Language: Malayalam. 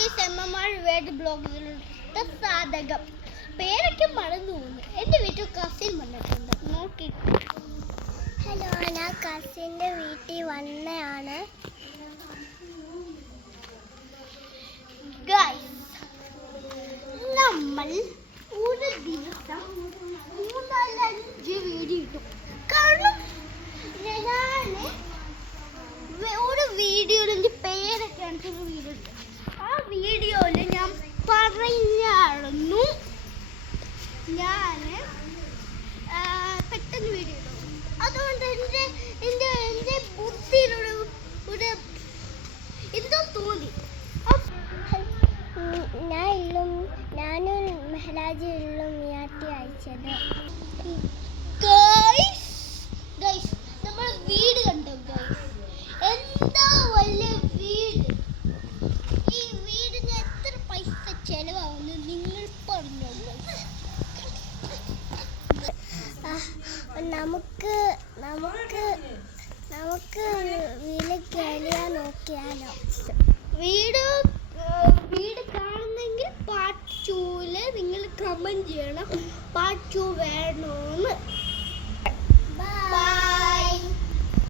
ഗൈസ് എമ്മമാർ വേഡ് ബ്ലോഗിലുള്ള സാധകം പേരൊക്കെ മറന്നു പോകുന്നു. എൻ്റെ വീട്ടിൽ കസിൻ വന്നിട്ടുണ്ട്, നോക്കി. ഹലോ, ഞാൻ കസിൻ്റെ വീട്ടിൽ വന്നതാണ്. ഗൈസ് നമ്മൾ ഒരു ദിവസം 3-5 വീഡിയോ ഇട്ടു. കാരണം ഞാൻ ഒരു വീഡിയോയിൽ എൻ്റെ പേരൊക്കെ കാണിച്ചൊരു വീഡിയോ ഇട്ടു. ആ വീഡിയോയിൽ ഞാൻ പറഞ്ഞായിരുന്നു ഞാൻ പെട്ടെന്ന് വീഡിയോ ഇട്ടു. അതുകൊണ്ട് എൻ്റെ ബുദ്ധിയിലൊരു എന്തോ തോന്നി. ഞാനും മെഹ്ലാജും മിയാട്ടി അയച്ചത്. നമ്മൾ വീട് കണ്ടോ ഗൈസ്? എന്താ വലിയ വീട്! ഈ വീടിന് എത്ര പൈസ ചെലവാകുന്നു നിങ്ങൾ പറഞ്ഞോ? നമുക്ക് നമുക്ക് നമുക്ക് വീട് കേളിയാ നോക്കിയാലോ? വീട് കാണുന്നെങ്കിൽ പാർട്ട് 2 നിങ്ങൾ കമന്റ് ചെയ്യണം. പാർട്ട് 2 വേണോന്ന്.